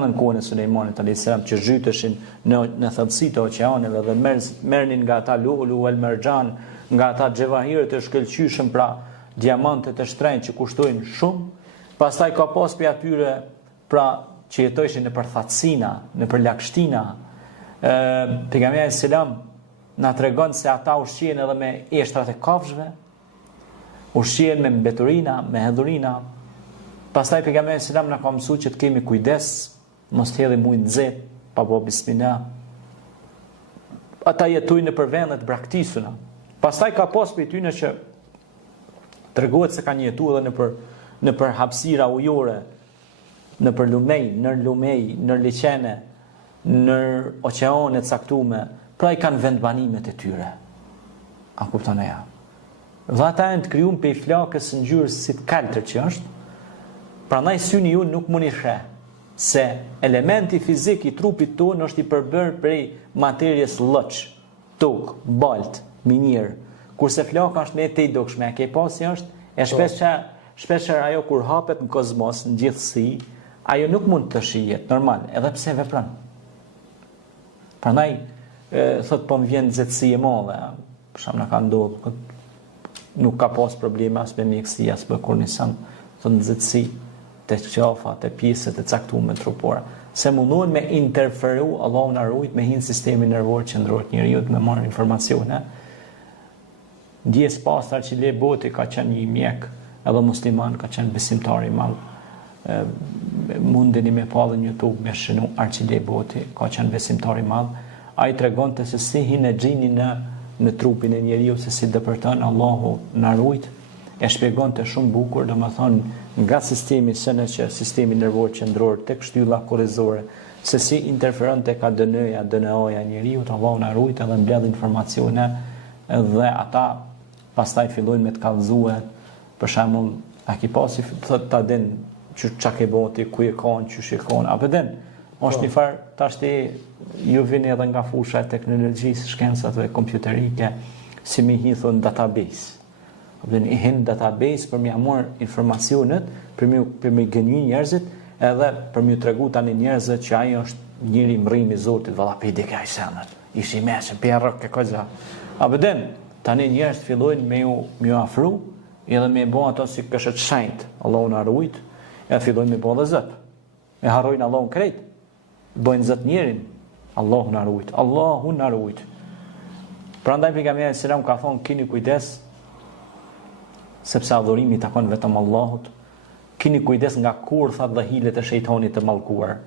në kohën e Sulejmanit a.s. që zhyteshin në thellësi të oqeaneve dhe merrnin nga ata lu'lu wal marjan, nga ata xhevahirët e shkëlqyshëm, pra diamantet e shtrenjtë që kushtojnë shumë. Pastaj ka pas për atyre pra që jetojshin në përthatësina, në përlagështina. Pejgamberi selam na tregon se ata ushqihen edhe me eshtrat e kafshëve, ushqihen me mbeturina, me hedhurina. Pastaj pejgamberi selam na ka mësuar që të kemi kujdes, mos të hedhim ujë nxehtë pa bo bismillah. Ata jetojnë në vende të braktisura. Pastaj ka pas për tyre që tregohet se kanë jetuar edhe në për hapësira ujore, në për lumej, në liqene, në oqeane të caktuara, pra i kanë vendbanimet e tyre. A kupton ja? Dhe ata janë të krijuar pe flakës së ngjyrës si të kaltër që është. Prandaj syni ju nuk mundi sheh se elementi fizik i trupit tonë është i përbërë prej materjes lloç, tokë, balt, minjer, kurse flaka është me të dukshme. Ke pasi është e shpeshher ajo kur hapet në kozmos, në gjithësi, ajo nuk mund të shihet normal, edhe pse vepron. Prandaj thot po më vjen nxehtësi e madhe, për shkak na ka ndodhur, nuk ka pas probleme as me mjekësi as me kurnisan, thot nxehtësi të qafa, të pjesët e caktuara trupore, se munduan me interferu, Allahu na ruajt, me hinë sistemi nervor qendror të njeriut, me marrë informacione. Ndjes pastar që le boti ka qenë një mjek, edhe musliman, ka qenë besimtar i madh. Mundeni me pa dhe një YouTube me shënu Arçile Boti, ka qenë besimtar i madh. Ai tregonte se si hinë xhini në trupin e njeriu, se si dëpërton, Allahu na ruajt. E shpjegonte shumë bukur, domethënë nga sistemi sënë që sistemi nervor qendror tek shtylla kurrizore, se si interferon tek ADN-ja, DNA-ja e njeriu, Allahu na ruajt, edhe mbledh informacione dhe ata pastaj fillojnë me të kallëzue. Për shembull, a ki pasi thot ta din çka ke boti, ku e kanë, çu e kanë, apo den. Është një farë tash ju vini edhe nga fusha e teknologjisë, shkencave kompjuterike, si mi hithon database. I hin database për mi amor informacionet, për mi gënjy njerëzit, edhe për mi tregu tani njerëzit që ajo është njëri mrimi Zotit, valla pe ide ka i sanat, ishi mesën, pe arrok ke koza. Apo den, tani njerëzit fillojnë me ju afru, edhe me bo ato si këshët shenjt, Allahu na ruajt, edhe fillojnë me bo dhe zët. E harrojnë Allahun krejt, bojnë zët njerin, Allahu na ruajt, Allahu na ruajt. Prandaj pejgamberi selam ka thonë keni kujdes, sepse adhurimi takon vetëm Allahut. Keni kujdes nga kurthat dhe hilet e shejtanit të mallkuar.